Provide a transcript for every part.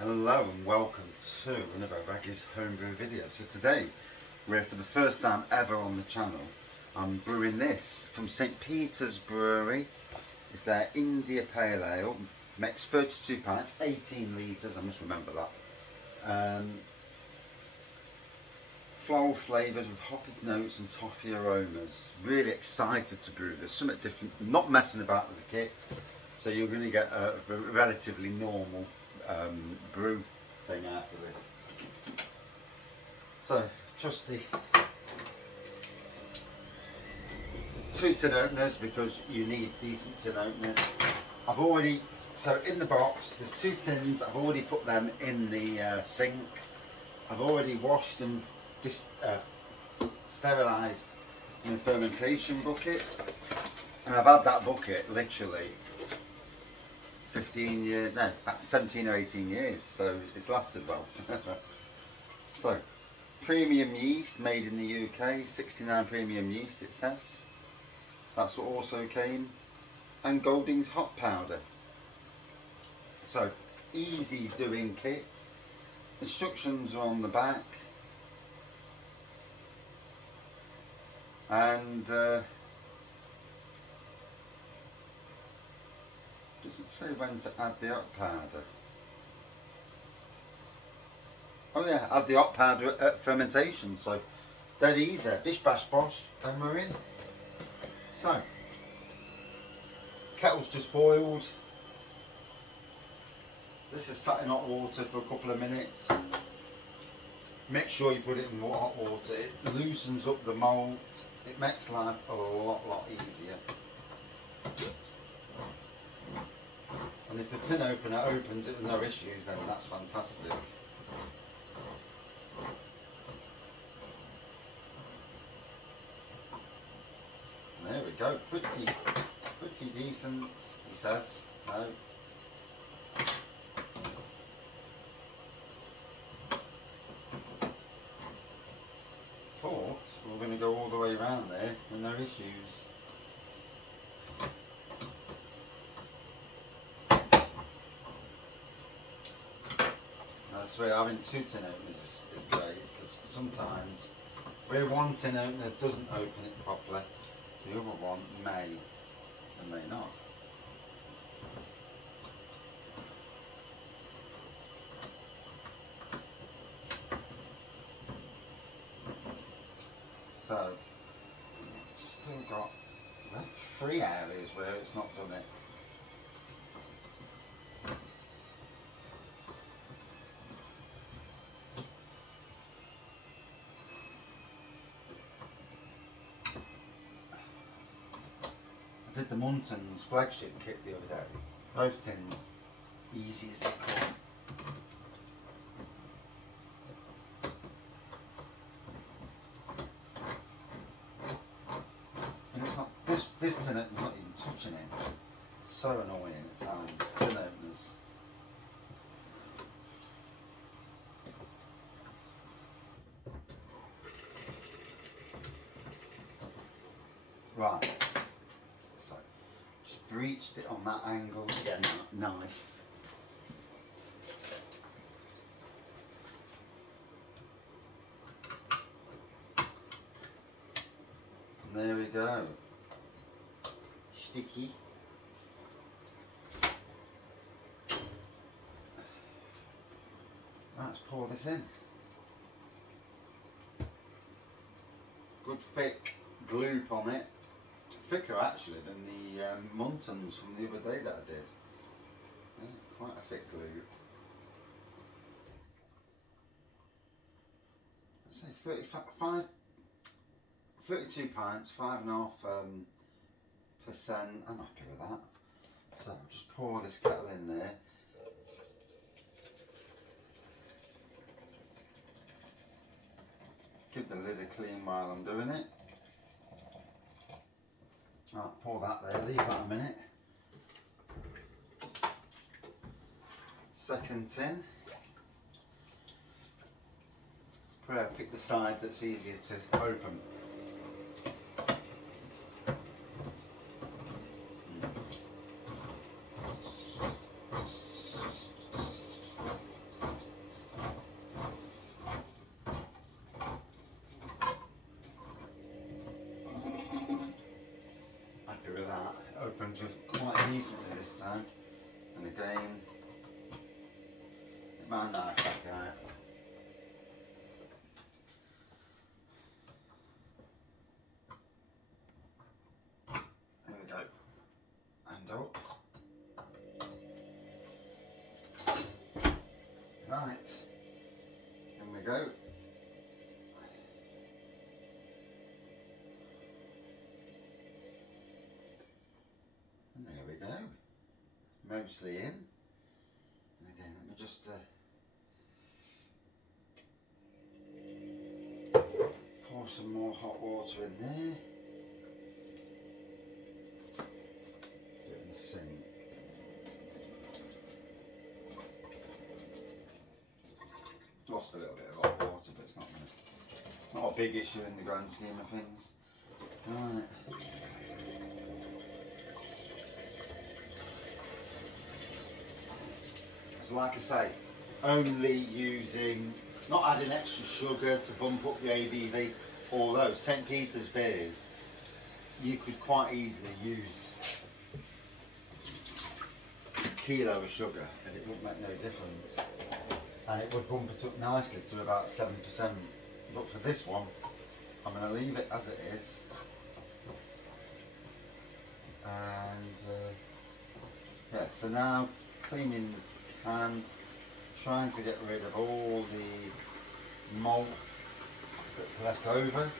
Hello and welcome to another Raggy's Homebrew video. So today we're for the first time ever on the channel. I'm brewing this from St Peters Brewery. It's their India Pale Ale, makes 32 pints, 18 litres, I must remember that. Floral flavours with hoppy notes and toffee aromas. Really excited to brew this, something different, not messing about with the kit. So you're going to get a relatively normal brew thing out of this. So, trusty 2 tin openers because you need decent tin openers. So in the box there's 2 tins, I've already put them in the sink. I've already washed and sterilised in a fermentation bucket, and I've had that bucket literally 15 years, no, about 17 or 18 years, so it's lasted well. So, premium yeast made in the UK, 69 premium yeast it says. That's what also came. And Golding's hop powder. So, easy doing kit. Instructions are on the back. And doesn't say when to add the hop powder. Oh yeah, add the hop powder at fermentation, so dead easy, bish bash bosh, and we're in. So, kettle's just boiled. This is sat in hot water for a couple of minutes. Make sure you put it in hot water, it loosens up the malt, it makes life a lot easier. And if the tin opener opens it with no issues, then that's fantastic. There we go, pretty decent, he says. No. Thought we were going to go all the way around there with no issues. That's where having 2 tin openers is great, because sometimes where one tin opener doesn't open it properly, the other one may and may not. So, still got 3 areas where it's not done it. I did the Muntons flagship kit the other day. Both tins, easy as they come. And it's not, this tin opener's not even touching it. It's so annoying at times, tin openers. Right, so just breached it on that angle to get a knife. And there we go. Sticky. Let's pour this in. Good thick gloop on it. Thicker actually than the Muntons from the other day that I did. Yeah, quite a thick gloop. I'd say 32 pints, 5.5%. I'm happy with that. So I'll just pour this kettle in there. Give the lid a clean while I'm doing it. I'll pour that there, leave that a minute. Second tin. Pick the side that's easier to open. temperature quite decently this time. And again, get my knife back out. There we go. And up. Right. In we go. And there we go. Mostly in. And again, let me just pour some more hot water in there. Do it in the sink. Lost a little bit of hot water, but it's not a big issue in the grand scheme of things. Right. So like I say, only using, not adding extra sugar to bump up the ABV, although St Peters beers, you could quite easily use a kilo of sugar and it wouldn't make no difference. And it would bump it up nicely to about 7%. But for this one, I'm going to leave it as it is. And yeah, so now cleaning the can, trying to get rid of all the malt that's left over.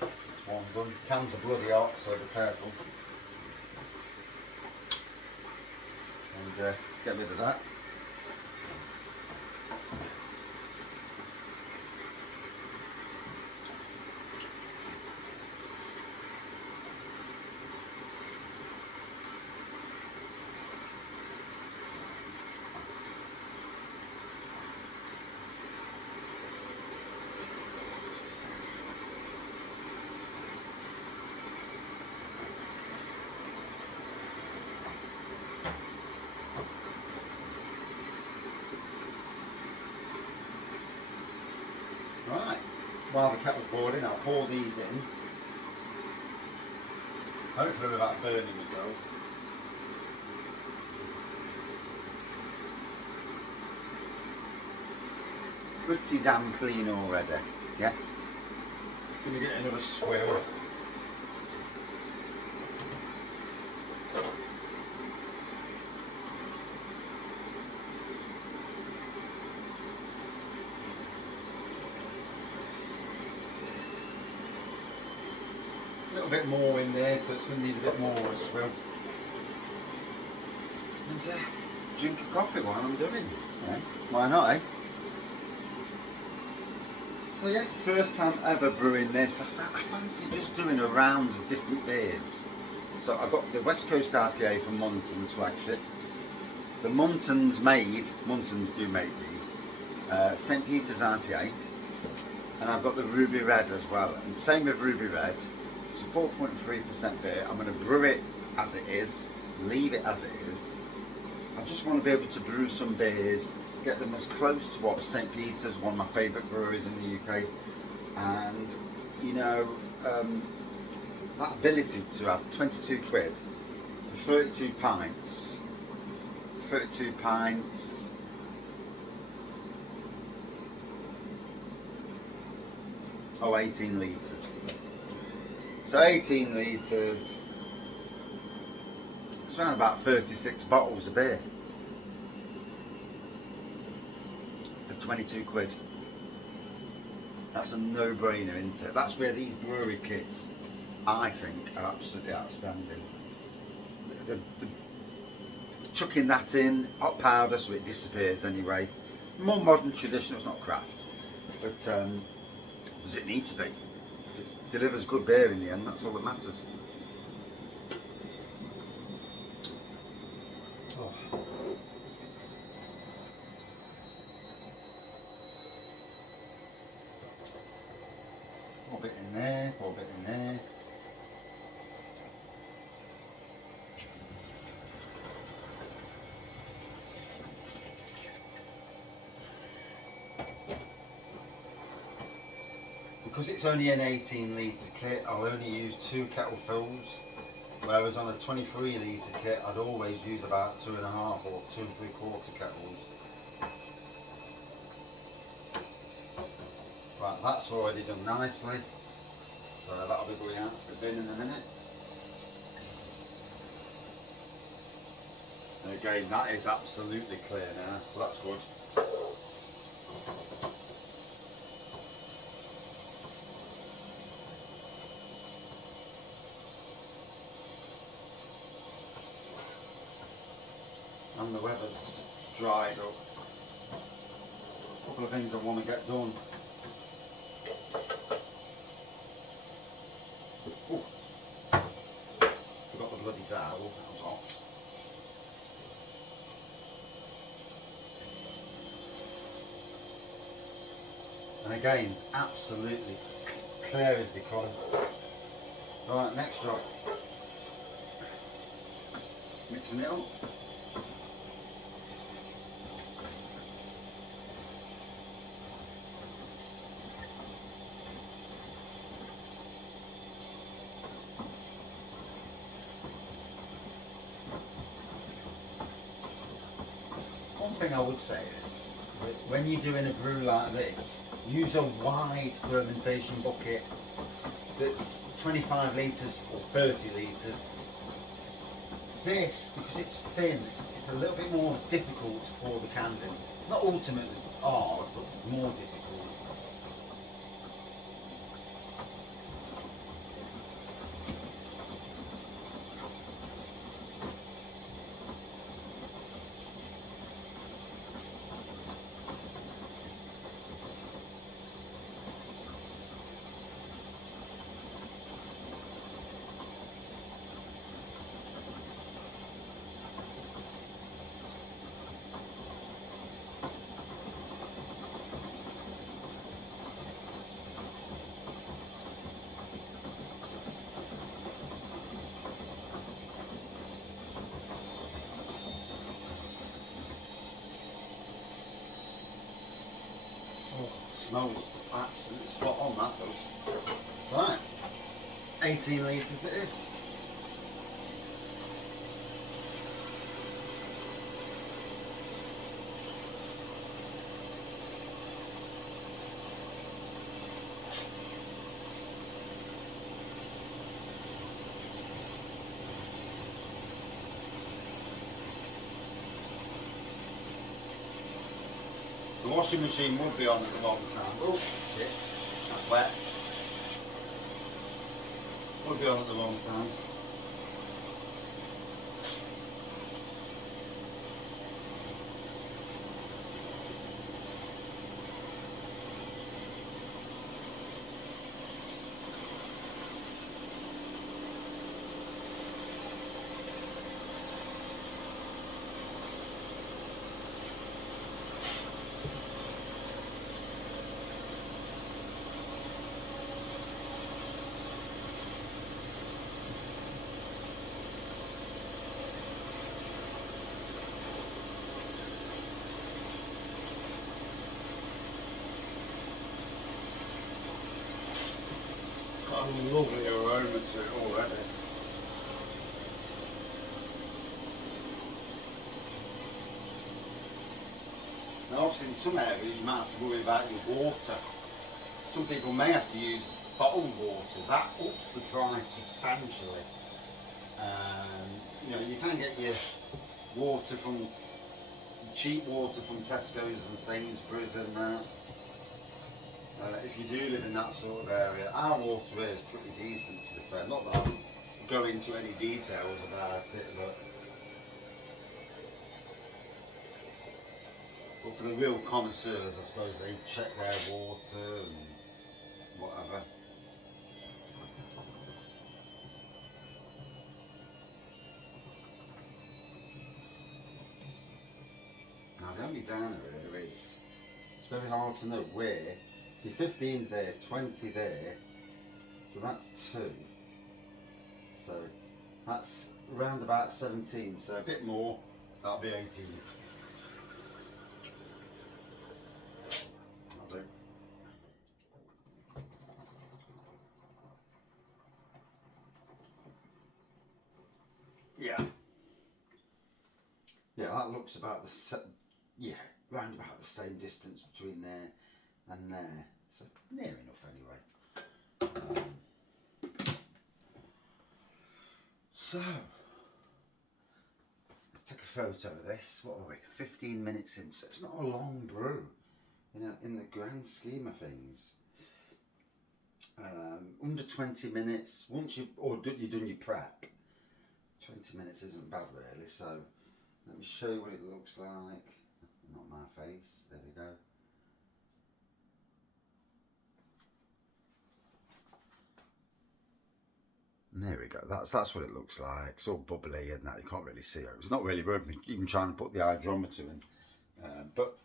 That's one done. Cans are bloody hot, so be careful. And get rid of that. Right, while the kettle's boiling, I'll pour these in. Hopefully without burning myself. Pretty damn clean already, yeah? Gonna get another swill. A little bit more in there, so it's going to need a bit more of a swill. And drink a coffee while I'm doing. Yeah. Why not, eh? So yeah, first time ever brewing this. I fancy just doing a round of different beers. So I got the West Coast IPA from Munton's flagship. The Munton's do make these. St Peters IPA. And I've got the Ruby Red as well. And same with Ruby Red. It's a 4.3% beer. I'm going to brew it as it is, leave it as it is. I just want to be able to brew some beers, get them as close to what St Peters, one of my favourite breweries in the UK, and you know, that ability to have 22 quid for 32 pints, oh, 18 litres. So 18 litres, it's around about 36 bottles of beer for 22 quid. That's a no-brainer, isn't it? That's where these brewery kits, I think, are absolutely outstanding. The chucking that in, hot powder so it disappears anyway. More modern, traditional, it's not craft. But does it need to be? If it delivers good beer in the end, that's all that matters. Oh. Pour a bit in there, pour a bit in there. Because it's only an 18 litre kit, I'll only use 2 kettle fills. whereas on a 23 litre kit I'd always use about 2.5 or 2 3/4 kettles. Right, that's already done nicely, so that'll be going out to the bin in a minute. And again, that is absolutely clear now, so that's good. And the weather's dried up. A couple of things I want to get done. Ooh. Forgot the bloody towel, that was hot. And again, absolutely clear as they come. Right, next job. Mixing it up. One thing I would say is, when you're doing a brew like this, use a wide fermentation bucket that's 25 litres or 30 litres. This, because it's thin, it's a little bit more difficult to pour the cans in. Not ultimately hard, but more difficult. Smells absolutely spot on, that does. Right, 18 litres it is. The washing machine would be on at the wrong time. Oh shit, that's wet. Would be on at the wrong time. Got a lovely aroma to it already. Now obviously in some areas you might have to worry about your water. Some people may have to use bottled water. That ups the price substantially. You know, you can get your water from cheap water from Tesco's and Sainsbury's and that. If you do live in that sort of area, our water is pretty decent to be fair. Not that I'll go into any details about it, but for the real connoisseurs, I suppose they check their water and whatever. Now the only downer here is, it's very hard to know where. See, 15's there, 20 there, so that's 2. So that's around about 17, so a bit more, that'll be 18. That'll do. that looks about round about the same distance between there and there, so near enough anyway. So take a photo of this. What are we? 15 minutes in, so it's not a long brew, you know, in the grand scheme of things. Under 20 minutes once you've done your prep. 20 minutes isn't bad really. So let me show you what it looks like. Not my face. There we go. And there we go. That's what it looks like. It's all bubbly and that. You can't really see it. It's not really worth me even trying to put the hydrometer in. But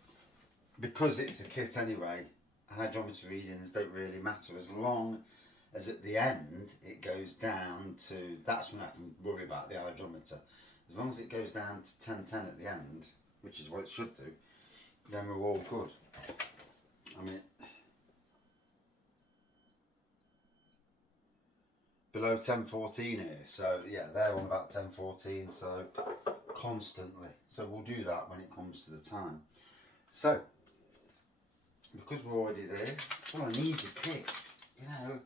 because it's a kit anyway, hydrometer readings don't really matter as long as at the end it goes down to, that's when I can worry about the hydrometer. As long as it goes down to 1010 at the end, which is what it should do, then we're all good. I mean, below 1014 here, so yeah, they're on about 1014, so constantly. So we'll do that when it comes to the time. So because we're already there, well, an easy kit, you know.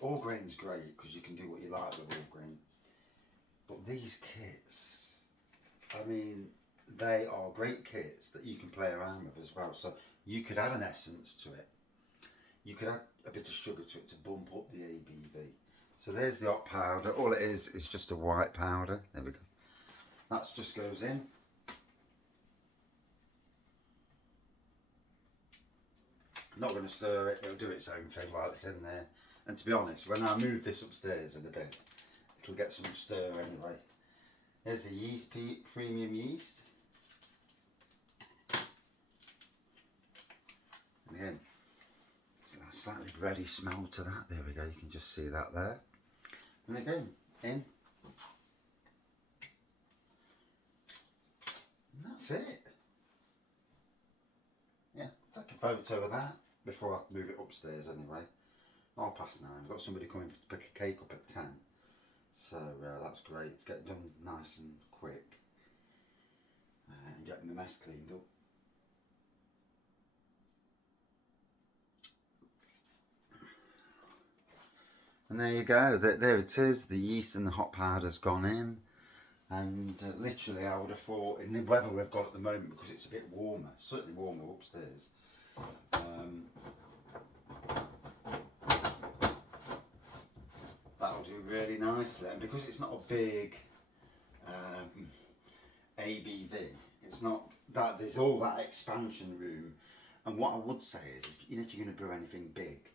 All grain's great because you can do what you like with all grain. But these kits, I mean, they are great kits that you can play around with as well. So you could add an essence to it. You could add a bit of sugar to it to bump up the ABV. So there's the hot powder. All it is just a white powder. There we go. That just goes in. Not going to stir it, it'll do its own thing while it's in there. And to be honest, when I move this upstairs in a bit, it'll get some stir anyway. There's the yeast, premium yeast. And again, it's a slightly bready smell to that. There we go, you can just see that there. And again, in. And that's it. Yeah, take a photo of that before I move it upstairs anyway. 9:30. I've got somebody coming to pick a cake up at 10. So that's great. It's getting done nice and quick. And getting the mess cleaned up. And there you go. There it is. The yeast and the hot powder's gone in. And literally I would have thought, in the weather we've got at the moment, because it's a bit warmer, certainly warmer upstairs, that'll do really nicely. And because it's not a big ABV, it's not that there's all that expansion room. And what I would say is, if you're going to brew anything big,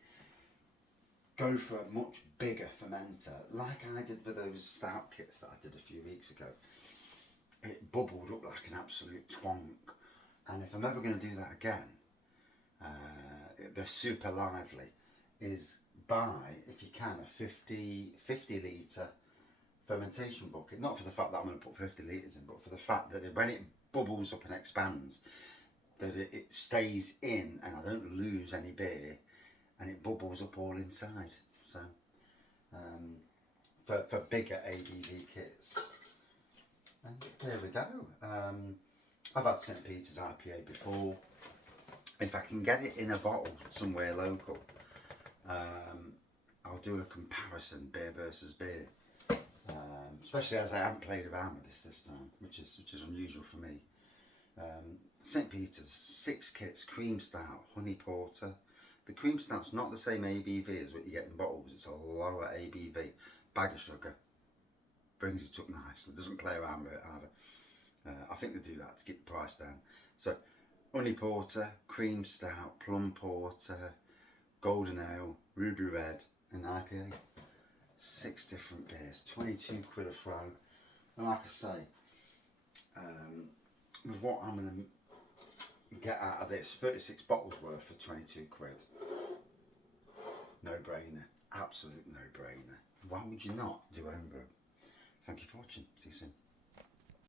go for a much bigger fermenter, like I did with those stout kits that I did a few weeks ago. It bubbled up like an absolute twonk. And if I'm ever going to do that again, they're super lively, is buy, if you can, a 50 litre fermentation bucket. Not for the fact that I'm going to put 50 litres in, but for the fact that when it bubbles up and expands, that it stays in and I don't lose any beer. And it bubbles up all inside. So for bigger ABV kits. And there we go. I've had St Peters IPA before. If I can get it in a bottle somewhere local, I'll do a comparison, beer versus beer. Especially as I haven't played around with this time, which is unusual for me. St Peters, 6 kits, cream stout, honey porter. The cream stout's not the same ABV as what you get in bottles. It's a lower ABV. Bag of sugar. Brings it up nicely. Doesn't play around with it either. I think they do that to keep the price down. So, honey porter, cream stout, plum porter, golden ale, ruby red and IPA. 6 different beers. 22 quid a throw. And like I say, with what I'm going to get out of this, 36 bottles worth for 22 quid. No brainer, absolute no brainer. Why would you not do home brew? Thank you for watching, see you soon.